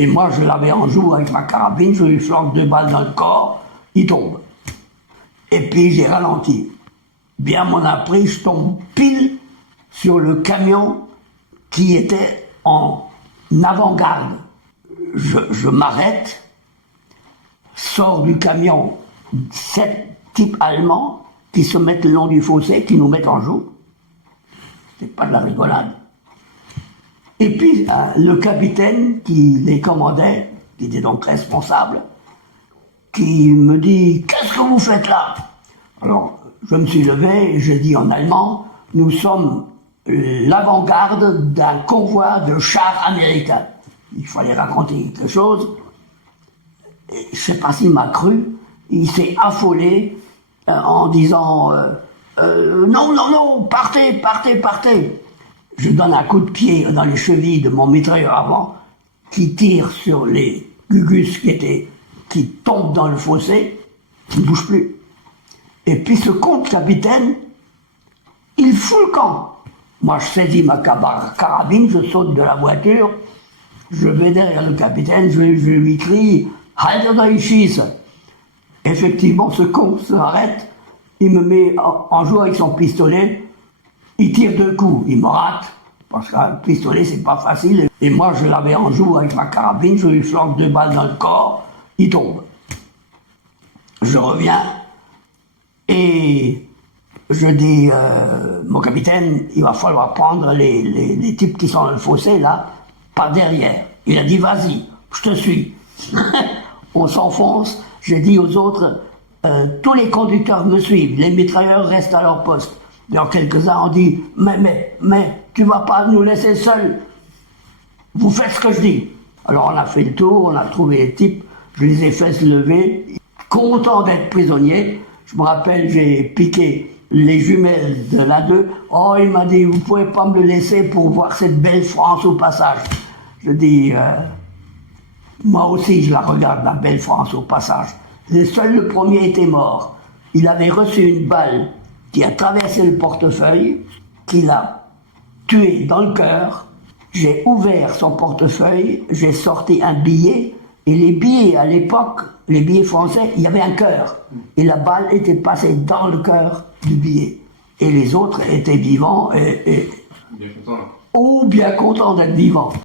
Et moi, je l'avais en joue avec ma carabine, je lui flanque 2 balles dans le corps, il tombe. Et puis j'ai ralenti. Bien m'en a pris, je tombe pile sur le camion qui était en avant-garde. Je m'arrête, sors du camion 7 types allemands qui se mettent le long du fossé, qui nous mettent en joue. C'est pas de la rigolade. Et puis le capitaine qui les commandait, qui était donc responsable, qui me dit « Qu'est-ce que vous faites là ?» Alors je me suis levé et j'ai dit en allemand « Nous sommes l'avant-garde d'un convoi de chars américains. » Il fallait raconter quelque chose. Et je ne sais pas s'il m'a cru. Il s'est affolé en disant non, non, non, partez, partez, partez. Je donne un coup de pied dans les chevilles de mon mitrailleur avant qui tire sur les gugus qui tombent dans le fossé, qui ne bougent plus. Et puis ce contre-capitaine, il fout le camp. Moi, je saisis ma carabine, je saute de la voiture, je vais derrière le capitaine, je lui crie « Halt euch schießen !» Effectivement, ce con s'arrête, il me met en joue avec son pistolet, il tire 2 coups, il me rate, parce qu'un pistolet, c'est pas facile. Et moi, je l'avais en joue avec ma carabine, je lui flanque 2 balles dans le corps, il tombe. Je reviens, et je dis, mon capitaine, il va falloir prendre les types qui sont dans le fossé, là, par derrière. Il a dit, vas-y, je te suis. On s'enfonce, j'ai dit aux autres, tous les conducteurs me suivent, les mitrailleurs restent à leur poste. Alors quelques-uns ont dit, mais, tu vas pas nous laisser seuls, vous faites ce que je dis. Alors on a fait le tour, on a trouvé les types, je les ai fait se lever, contents d'être prisonniers. Je me rappelle, j'ai piqué les jumelles de l'un d'eux. Oh, il m'a dit, vous pouvez pas me le laisser pour voir cette belle France au passage. Je dis, moi aussi je la regarde, la belle France au passage. Seul le premier était mort. Il avait reçu une balle qui a traversé le portefeuille, qui l'a tué dans le cœur. J'ai ouvert son portefeuille, j'ai sorti un billet, et les billets à l'époque, les billets français, il y avait un cœur. Et la balle était passée dans le cœur du billet. Et les autres étaient vivants Bien contents. Ou bien contents d'être vivants.